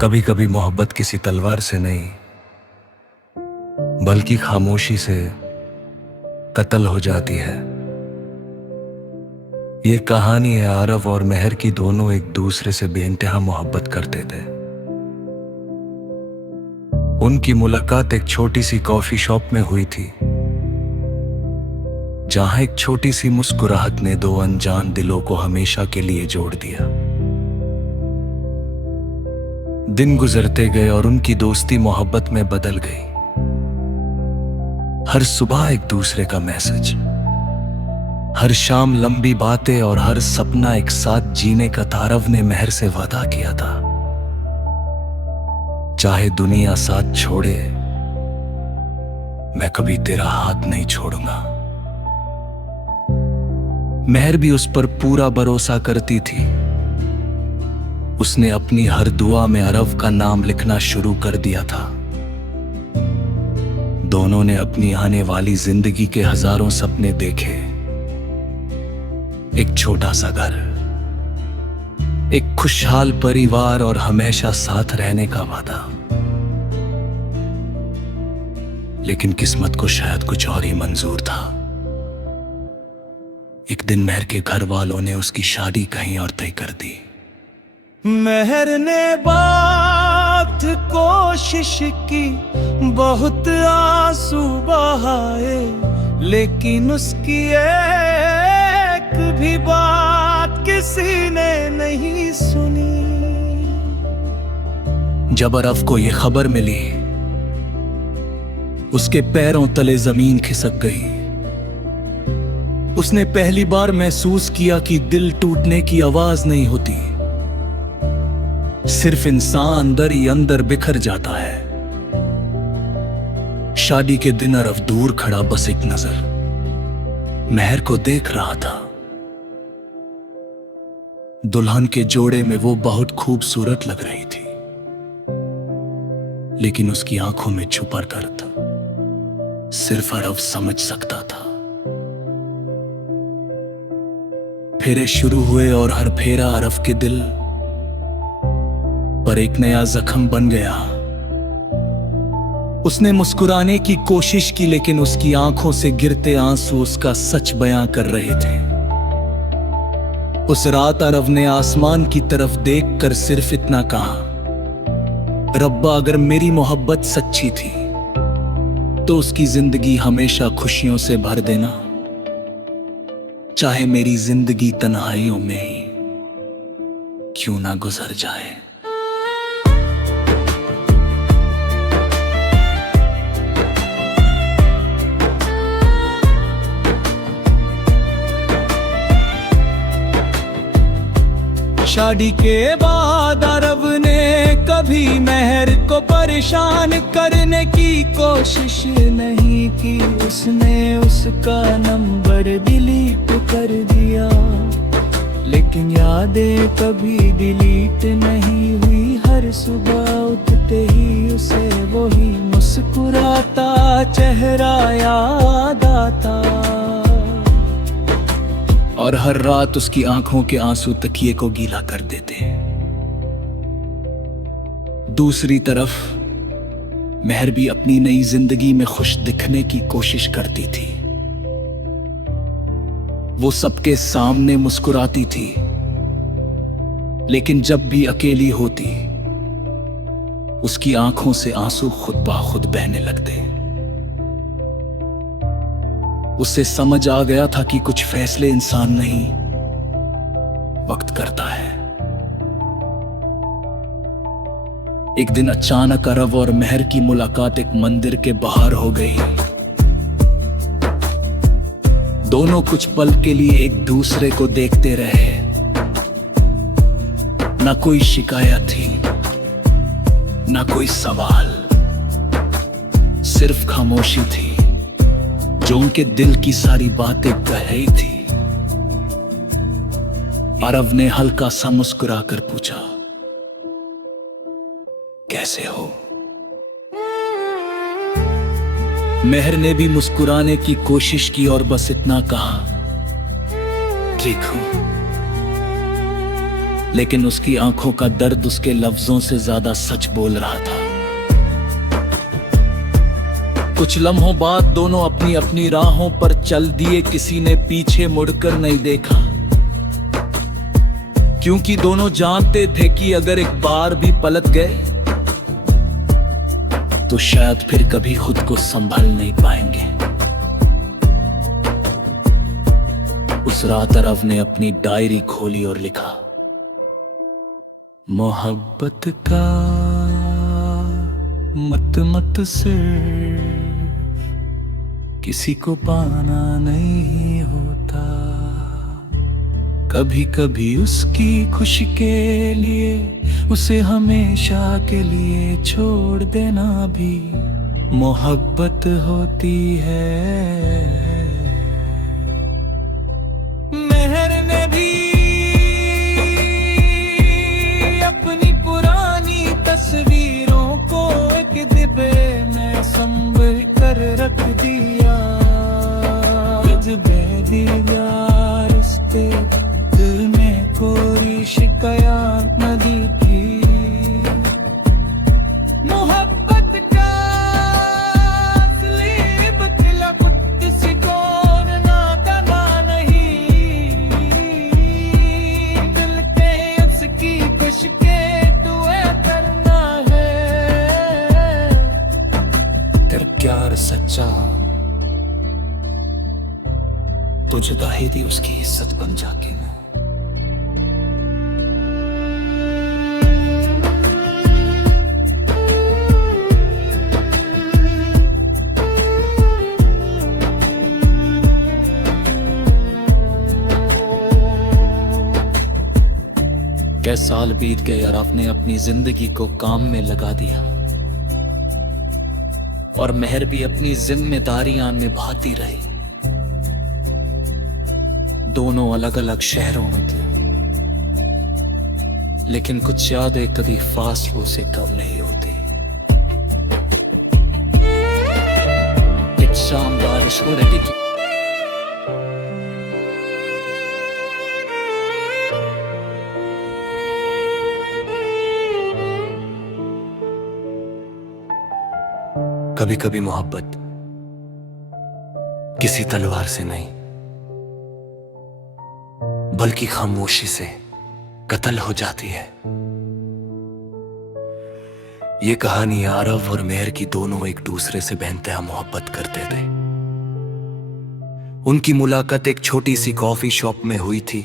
कभी कभी मोहब्बत किसी तलवार से नहीं बल्कि खामोशी से कत्ल हो जाती है। ये कहानी है आरव और मेहर की। दोनों एक दूसरे से बेइंतहा मोहब्बत करते थे। उनकी मुलाकात एक छोटी सी कॉफी शॉप में हुई थी, जहां एक छोटी सी मुस्कुराहट ने दो अनजान दिलों को हमेशा के लिए जोड़ दिया। दिन गुजरते गए और उनकी दोस्ती मोहब्बत में बदल गई। हर सुबह एक दूसरे का मैसेज, हर शाम लंबी बातें और हर सपना एक साथ जीने का। आरव ने मेहर से वादा किया था, चाहे दुनिया साथ छोड़े, मैं कभी तेरा हाथ नहीं छोड़ूंगा। मेहर भी उस पर पूरा भरोसा करती थी। उसने अपनी हर दुआ में आरव का नाम लिखना शुरू कर दिया था। दोनों ने अपनी आने वाली जिंदगी के हजारों सपने देखे। एक छोटा सा घर, एक खुशहाल परिवार और हमेशा साथ रहने का वादा। लेकिन किस्मत को शायद कुछ और ही मंजूर था। एक दिन मेहर के घर वालों ने उसकी शादी कहीं और तय कर दी। मेहर ने बात कोशिश की, बहुत आंसू बहाए, लेकिन उसकी एक भी बात किसी ने नहीं सुनी। जब आरव को यह खबर मिली, उसके पैरों तले जमीन खिसक गई। उसने पहली बार महसूस किया कि दिल टूटने की आवाज नहीं होती, सिर्फ इंसान अंदर ही अंदर बिखर जाता है। शादी के दिन आरव दूर खड़ा बस एक नजर मेहर को देख रहा था। दुल्हन के जोड़े में वो बहुत खूबसूरत लग रही थी, लेकिन उसकी आंखों में छुपा दर्द सिर्फ आरव समझ सकता था। फेरे शुरू हुए और हर फेरा आरव के दिल पर एक नया जख्म बन गया। उसने मुस्कुराने की कोशिश की, लेकिन उसकी आंखों से गिरते आंसू उसका सच बयां कर रहे थे। उस रात आरव ने आसमान की तरफ देखकर सिर्फ इतना कहा, रब्बा अगर मेरी मोहब्बत सच्ची थी तो उसकी जिंदगी हमेशा खुशियों से भर देना, चाहे मेरी जिंदगी तन्हाइयों में ही क्यों ना गुजर जाए। शादी के बाद आरव ने कभी मेहर को परेशान करने की कोशिश नहीं की। उसने उसका नंबर डिलीट कर दिया, लेकिन यादें कभी डिलीट नहीं हुई। हर सुबह उठते ही उसे वही मुस्कुराता चेहरा याद आता, और हर रात उसकी आंखों के आंसू तकिए को गीला कर देते। दूसरी तरफ मेहर भी अपनी नई जिंदगी में खुश दिखने की कोशिश करती थी। वो सबके सामने मुस्कुराती थी, लेकिन जब भी अकेली होती, उसकी आंखों से आंसू खुद ब खुद बहने लगते। उसे समझ आ गया था कि कुछ फैसले इंसान नहीं, वक्त करता है। एक दिन अचानक आरव और मेहर की मुलाकात एक मंदिर के बाहर हो गई। दोनों कुछ पल के लिए एक दूसरे को देखते रहे। ना कोई शिकायत थी, ना कोई सवाल, सिर्फ खामोशी थी जो उनके दिल की सारी बातें कह रही थी। आरव ने हल्का सा मुस्कुराकर पूछा, कैसे हो? मेहर ने भी मुस्कुराने की कोशिश की और बस इतना कहा, ठीक हूं। लेकिन उसकी आंखों का दर्द उसके लफ्जों से ज्यादा सच बोल रहा था। कुछ लम्हों बाद दोनों अपनी अपनी राहों पर चल दिए। किसी ने पीछे मुड़कर नहीं देखा, क्योंकि दोनों जानते थे कि अगर एक बार भी पलट गए तो शायद फिर कभी खुद को संभल नहीं पाएंगे। उस रात अरव ने अपनी डायरी खोली और लिखा, मोहब्बत का मत से किसी को पाना नहीं होता। कभी कभी उसकी खुशी के लिए उसे हमेशा के लिए छोड़ देना भी मोहब्बत होती है। मेहर ने भी अपनी पुरानी तस्वीरों को एक डिब्बे में संभल कर रख दिया। बेदीदार रिश्ते दिल में कोई शिकायत न दी थी। मोहब्बत का असली बदला किसी को नाता नहीं। दिल के उसकी खुश के दुआ करना है। तेरा प्यार सच्चा तो जुदाई दी उसकी इज्जत बन जाके। कई साल बीत गए और आपने अपनी जिंदगी को काम में लगा दिया, और मेहर भी अपनी जिम्मेदारियां निभाती रही। दोनों अलग अलग शहरों में थे, लेकिन कुछ यादें कभी फासलों से कम नहीं होती। एक शाम बारिश हो रही थी। कभी कभी मोहब्बत किसी तलवार से नहीं बल्कि खामोशी से कत्ल हो जाती है। ये कहानी आरव और मेहर की दोनों एक दूसरे से बेइंतहा मोहब्बत करते थे। उनकी मुलाकात एक छोटी सी कॉफी शॉप में हुई थी,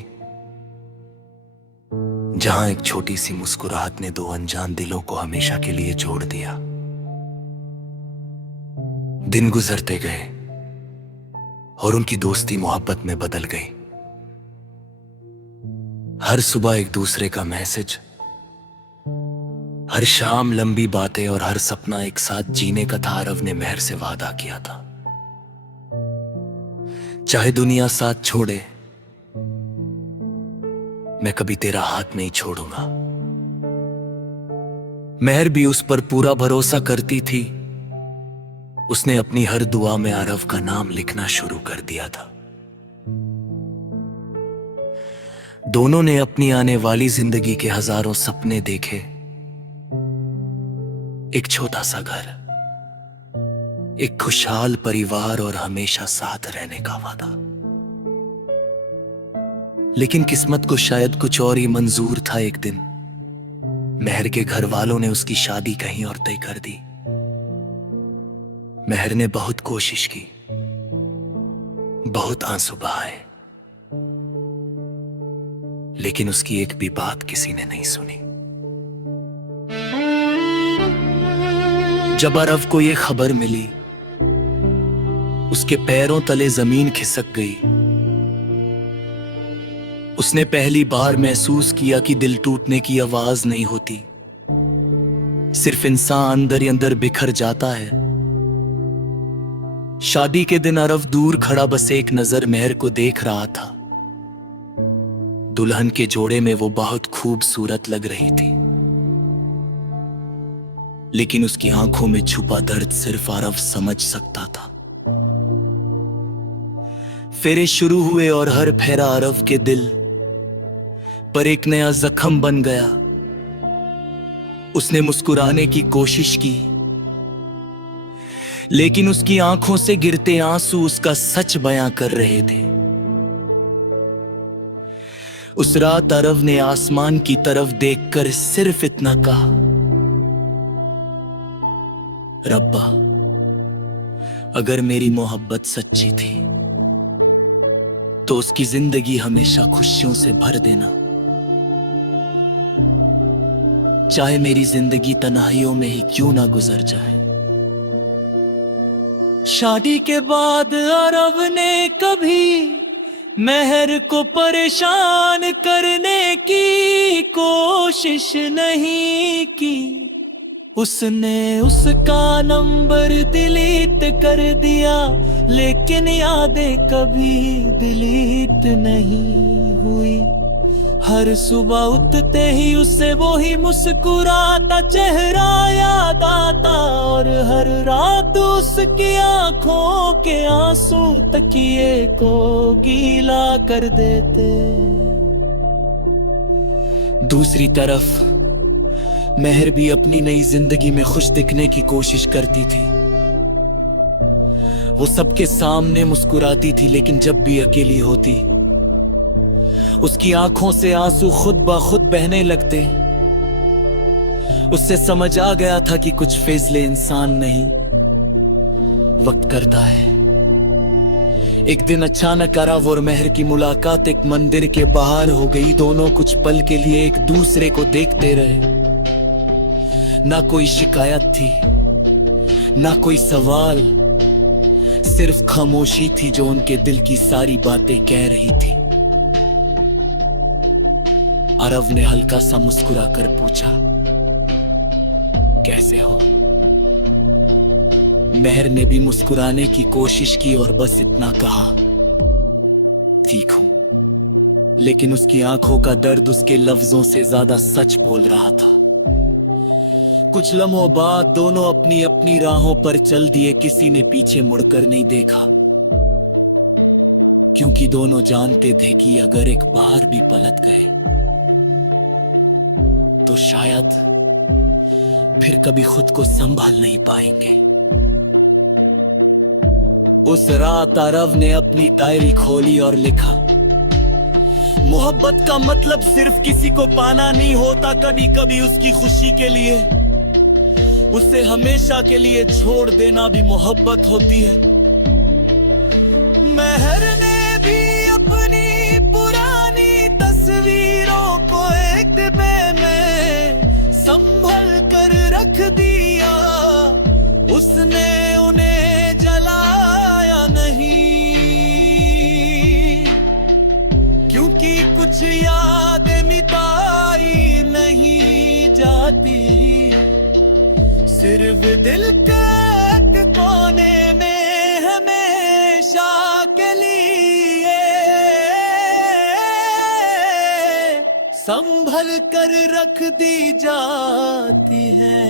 जहां एक छोटी सी मुस्कुराहट ने दो अनजान दिलों को हमेशा के लिए जोड़ दिया। दिन गुजरते गए और उनकी दोस्ती मोहब्बत में बदल गई। हर सुबह एक दूसरे का मैसेज, हर शाम लंबी बातें और हर सपना एक साथ जीने का था। आरव ने मेहर से वादा किया था, चाहे दुनिया साथ छोड़े, मैं कभी तेरा हाथ नहीं छोड़ूंगा। मेहर भी उस पर पूरा भरोसा करती थी। उसने अपनी हर दुआ में आरव का नाम लिखना शुरू कर दिया था। दोनों ने अपनी आने वाली जिंदगी के हजारों सपने देखे। एक छोटा सा घर, एक खुशहाल परिवार और हमेशा साथ रहने का वादा। लेकिन किस्मत को शायद कुछ और ही मंजूर था। एक दिन मेहर के घर वालों ने उसकी शादी कहीं और तय कर दी। मेहर ने बहुत कोशिश की, बहुत आंसू बहाए, लेकिन उसकी एक भी बात किसी ने नहीं सुनी। जब आरव को यह खबर मिली, उसके पैरों तले जमीन खिसक गई। उसने पहली बार महसूस किया कि दिल टूटने की आवाज नहीं होती, सिर्फ इंसान अंदर ही अंदर बिखर जाता है। शादी के दिन आरव दूर खड़ा बस एक नजर मेहर को देख रहा था। दुल्हन के जोड़े में वो बहुत खूबसूरत लग रही थी, लेकिन उसकी आंखों में छुपा दर्द सिर्फ आरव समझ सकता था। फेरे शुरू हुए और हर फेरा आरव के दिल पर एक नया जख्म बन गया। उसने मुस्कुराने की कोशिश की, लेकिन उसकी आंखों से गिरते आंसू उसका सच बयां कर रहे थे। उस रात अरव ने आसमान की तरफ देखकर सिर्फ इतना कहा, रब्बा, अगर मेरी मोहब्बत सच्ची थी तो उसकी जिंदगी हमेशा खुशियों से भर देना, चाहे मेरी जिंदगी तन्हाइयों में ही क्यों ना गुजर जाए। शादी के बाद अरब ने कभी महर को परेशान करने की कोशिश नहीं की। उसने उसका नंबर डिलीट कर दिया, लेकिन यादें कभी डिलीट नहीं हुई। हर सुबह उठते ही उसे वो ही मुस्कुराता चेहरा याद आता, और हर रात उसकी आंखों के आंसू तकिए को गीला कर देते। दूसरी तरफ महर भी अपनी नई जिंदगी में खुश दिखने की कोशिश करती थी। वो सबके सामने मुस्कुराती थी, लेकिन जब भी अकेली होती उसकी आंखों से आंसू खुद ब खुद बहने लगते। उससे समझ आ गया था कि कुछ फैसले इंसान नहीं, वक्त करता है। एक दिन अचानक अरव और महर की मुलाकात एक मंदिर के बाहर हो गई। दोनों कुछ पल के लिए एक दूसरे को देखते रहे। ना कोई शिकायत थी, ना कोई सवाल, सिर्फ खामोशी थी जो उनके दिल की सारी बातें कह रही थी। अरव ने हल्का सा मुस्कुरा कर पूछा, कैसे हो? महर ने भी मुस्कुराने की कोशिश की और बस इतना कहा, ठीक हूं। लेकिन उसकी आंखों का दर्द उसके लफ्जों से ज्यादा सच बोल रहा था। कुछ लम्हों बाद दोनों अपनी अपनी राहों पर चल दिए। किसी ने पीछे मुड़कर नहीं देखा, क्योंकि दोनों जानते थे कि अगर एक बार भी पलट गए तो शायद फिर कभी खुद को संभाल नहीं पाएंगे। उस रात अरव ने अपनी डायरी खोली और लिखा, मोहब्बत का मतलब सिर्फ किसी को पाना नहीं होता। कभी कभी उसकी खुशी के लिए उसे हमेशा के लिए छोड़ देना भी मोहब्बत होती है। महर ने भी अपनी पुरानी तस्वीरों को एक डिब्बे में संभल कर रख दिया। उसने उन्हें जलाया नहीं, क्योंकि कुछ यादें मिटाई नहीं जाती, सिर्फ दिल के एक कोने में हमेशा के लिए संभल कर रख दी जाती है।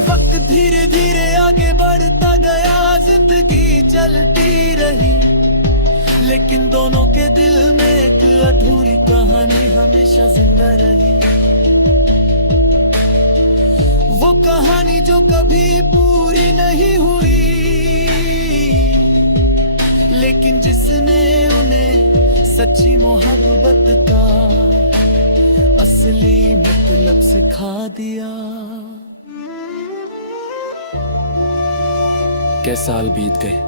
वक्त धीरे धीरे आगे बढ़ता गया, जिंदगी चलती रही, लेकिन दोनों के दिल में एक अधूरी कहानी हमेशा जिंदा रही। वो कहानी जो कभी पूरी नहीं हुई, लेकिन जिसने उन्हें सच्ची मोहब्बत का असली मतलब सिखा दिया। कई साल बीत गए।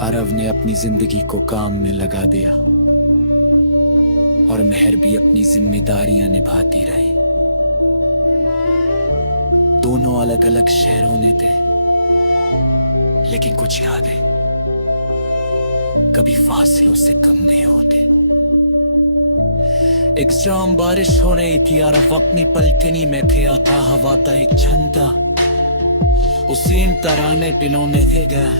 अरव ने अपनी जिंदगी को काम में लगा दिया और महर भी अपनी जिम्मेदारियां निभाती रही। दोनों अलग अलग शहरों में थे, लेकिन कुछ यादें कभी फासलों से कम नहीं होते। एक शाम बारिश हो रही थी। अरव अपनी पलकनी में किया था, हवा था एक छंटा उसी तराने दिनों में थे गया।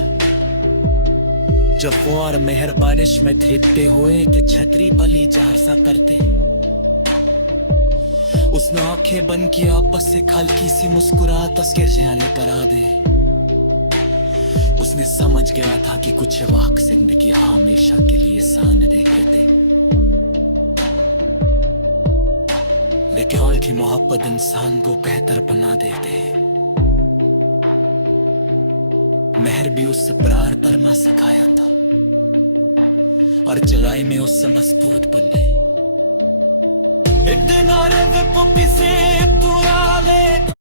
जब वो और महर बारिश में देखते हुए कि छतरी पली जार सा करते, उसने आंखें बंद किया, बस एक हल्की सी मुस्कुराहट तस्वीर पर आ दे। उसने समझ गया था कि कुछ वाक जिंदगी हमेशा के लिए सान दे देते। लेकिन की मोहब्बत इंसान को बेहतर बना देते। मेहर भी उससे प्यार करना सिखाया था और जलाई में उससे मजबूत बनने। Ignore the puppy se tu ale